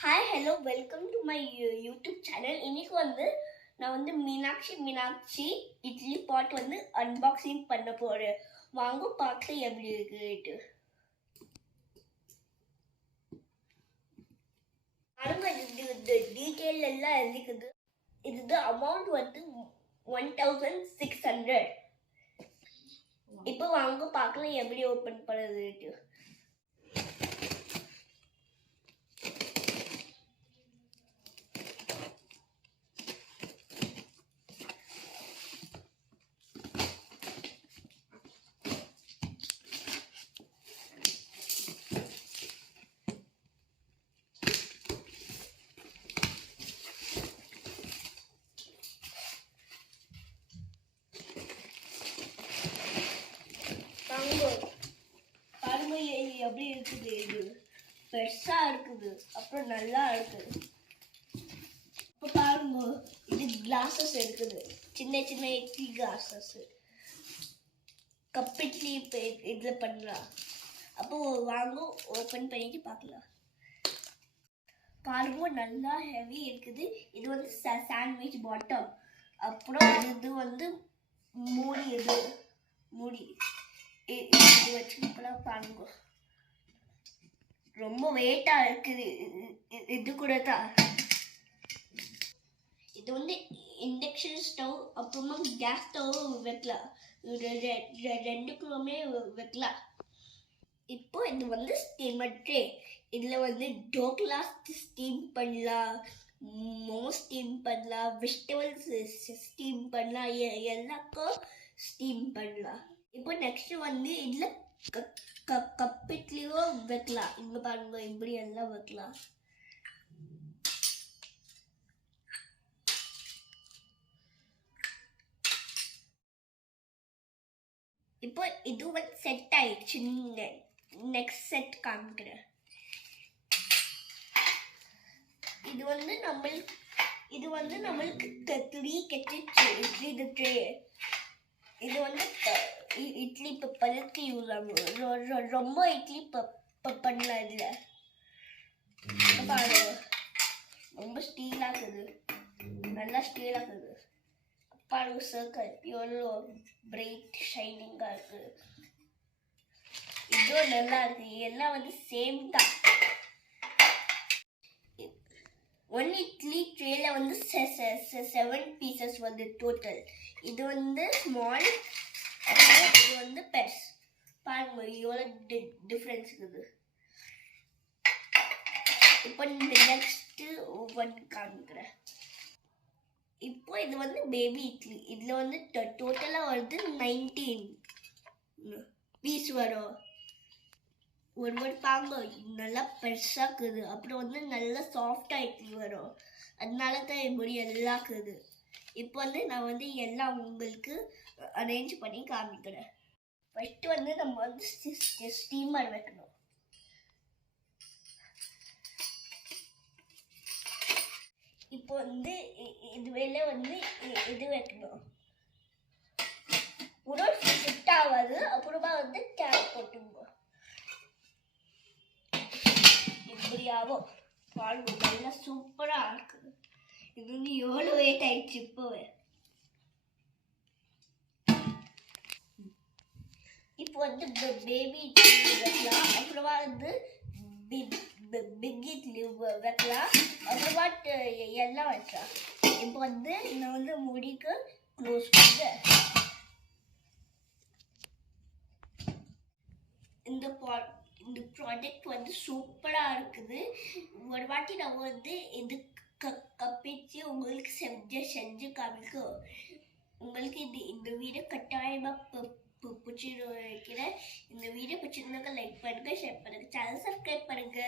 Hi, hello, welcome to my YouTube channel. இன்னைக்கு நான் மீனாட்சி இட்லி பாட் unboxing பண்ண போறேன். வாங்க பார்க்கலாம் எப்படி இருக்குன்னு. பாருங்க இந்த டீடைல் எல்லாம் இருக்குது. இது அமௌண்ட் 1600. இப்போ வாங்க பார்க்கலாம் எப்படி ஓபன் பண்றதுன்னு. பாருங்க எப்படி இருக்குது. இது பெருசா இருக்குது, அப்புறம் நல்லா இருக்குது. இப்போ பாருங்க இது கிளாஸஸ் இருக்குது, சின்ன சின்ன இட்லி கிளாஸஸ். கப் இட்லி இதுல பண்ணலாம். அப்போ வாங்க ஓப்பன் பண்ணிட்டு பார்க்கலாம். பாருங்க நல்லா ஹெவி இருக்குது. இது சாண்ட்விச் பாட்டம். அப்புறம் இது மூடி. இது வச்சுக்கலாம். பாருங்க ரொம்ப வெயிட்டா இருக்குது. இது கூட தான். இது இண்டக்ஷன் ஸ்டவ், அப்புறமா கேஸ் ஸ்டவ் வைக்கலாம். ரெண்டுக்குமே வைக்கலாம். இப்போ இது ஸ்டீமர் ட்ரே. இதுல டோக்லா ஸ்டீம் பண்ணலாம், மோமோ ஸ்டீம் பண்ணலாம், வெஜிடபிள்ஸ் ஸ்டீம் பண்ணலாம், எல்லாக்கும் ஸ்டீம் பண்ணலாம். இப்போ நெக்ஸ்ட் இதுல கப் இட்லியும் வைக்கலாம். இங்க பாருங்க இப்படி எல்லாம் வைக்கலாம். இப்போ இது செட் ஆயிடுச்சு. நெக்ஸ்ட் செட் காமிக்கிறேன். இது நம்மளுக்கு 3 கெட்டிச்சு இட்லி ட்ரே. இது இட்லி பதற்கு யூஸ் ஆகும். ரொம்ப இட்லி பண்ணலாம். இதுல பாருங்க ரொம்ப ஸ்டீலா இருக்குது, நல்லா ஸ்டீலா இருக்குது. பாருங்க சர்க்கிள் எவ்வளோ பிரைட் ஷைனிங்கா இருக்கு. இதுவும் நல்லா இருக்கு. எல்லாம் சேம் தான். 1 இட்லி ட்ரேல 7 பீசஸ் டோட்டல். இது ஸ்மால், இது பெருசு. பாருங்க எவ்வளோ டிஃப்ரென்ஸ் இருக்குது. இப்போ நெக்ஸ்ட் காமிக்கிறேன். இப்போ இது பேபி இட்லி. இதுல டோட்டலா 19 பீஸ் வரும். ஒரு பாங்க நல்லா பெருசா இருக்குது. அப்புறம் நல்லா சாஃப்டா இட்லி வரும். அதனால தான் இப்படி எல்லாம் இருக்குது. இப்போ நான் எல்லாம் உங்களுக்கு அரேஞ்ச் பண்ணி காமிக்கிறேன். ஃபர்ஸ்ட் நம்ம ஸ்டீமர் வைக்கணும். இப்போ இது வேலை இது வைக்கணும். ஒரு ஃபிட் ஆகாது. அப்புறமா கேப் போட்டுங்க. இப்படியாவும் பாருங்க நல்லா சூப்பரா இருக்குது. இது எவ்வளோ வெயிட் ஆயிடுச்சு. இப்போவே இப்போ பேபி இட்லி வைக்கலாம். அப்புறமா பிக் இட்லி வைக்கலாம். அப்புறமா எல்லாம் வைக்கலாம். இப்போ நான் முடிக்கு க்ளோஸ் பண்ணுறேன். இந்த ப்ராடக்ட் சூப்பரா இருக்குது. ஒரு வாட்டி நான் இது கப்பிச்சு உங்களுக்கு செஞ்சு காமிக்கும். உங்களுக்கு இந்த வீடியோ கட்டாயமா பிடிச்சிருக்கிறேன். இந்த வீடியோ பிடிச்சிருந்தாக்க லைக் பண்ணுங்க, ஷேர் பண்ணுங்க, சேனல் சப்ஸ்கிரைப் பண்ணுங்க.